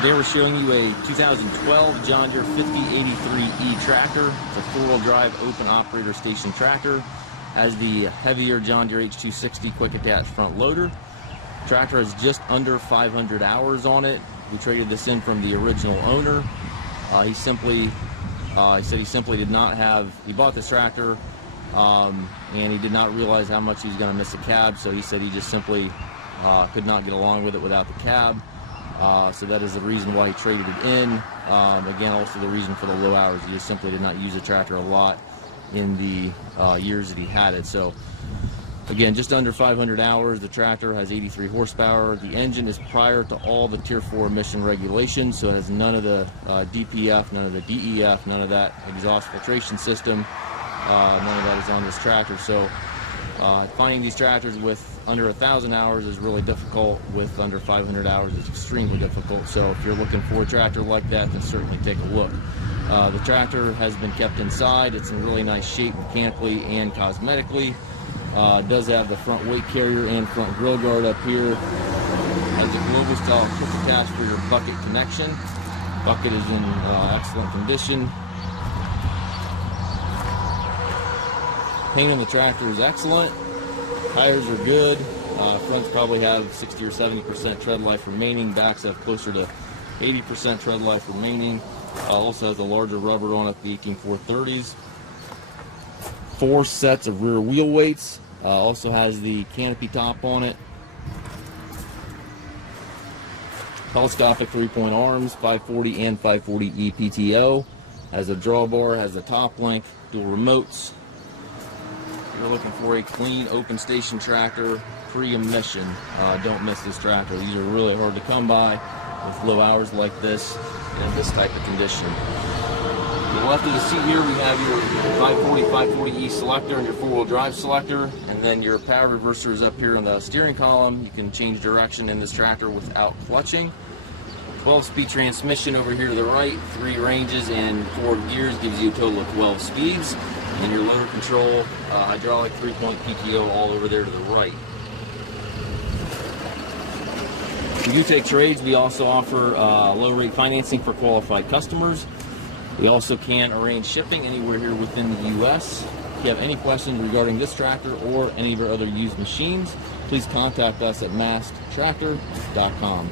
Today we're showing you a 2012 John Deere 5083E tractor. It's a four-wheel drive open operator station tractor. Has the heavier John Deere H260 quick attach front loader. Tractor has just under 500 hours on it. We traded this in from the original owner. He said he simply did not have, he bought this tractor and he did not realize how much he was going to miss a cab, so he said he just simply could not get along with it without the cab. So that is the reason why he traded it in. Again, also the reason for the low hours. He just simply did not use the tractor a lot in the years that he had it. So again, just under 500 hours. The tractor has 83 horsepower. The engine is prior to all the Tier 4 emission regulations, so it has none of the DPF, none of the DEF, none of that exhaust filtration system. None of that is on this tractor. So finding these tractors with under 1,000 hours is really difficult. With under 500 hours, it's extremely difficult. So if you're looking for a tractor like that, then certainly take a look. The tractor has been kept inside. It's in really nice shape mechanically and cosmetically. It does have the front weight carrier and front grill guard up here. Has a global style quick attach for your bucket connection. Bucket is in excellent condition. Paint on the tractor is excellent. Tires are good. Fronts probably have 60 or 70% tread life remaining. Backs have closer to 80% tread life remaining. Also has a larger rubber on it, the 18430s. 4 sets of rear wheel weights. Also has the Canopy top on it. Telescopic 3-point arms, 540 and 540E PTO. Has a drawbar, has a top link, dual remotes. If you're looking for a clean open station tractor, pre-emission, don't miss this tractor. These are really hard to come by with low hours like this and this type of condition. To the left of the seat here, we have your 540, 540E selector and your four-wheel drive selector, and then your power reverser is up here on the steering column. You can change direction in this tractor without clutching. 12-speed transmission over here to the right, 3 ranges and 4 gears gives you a total of 12 speeds. And your loader control, hydraulic 3-point PTO all over there to the right. We do take trades. We also offer low-rate financing for qualified customers. We also can arrange shipping anywhere here within the U.S. If you have any questions regarding this tractor or any of our other used machines, please contact us at maskedtractor.com.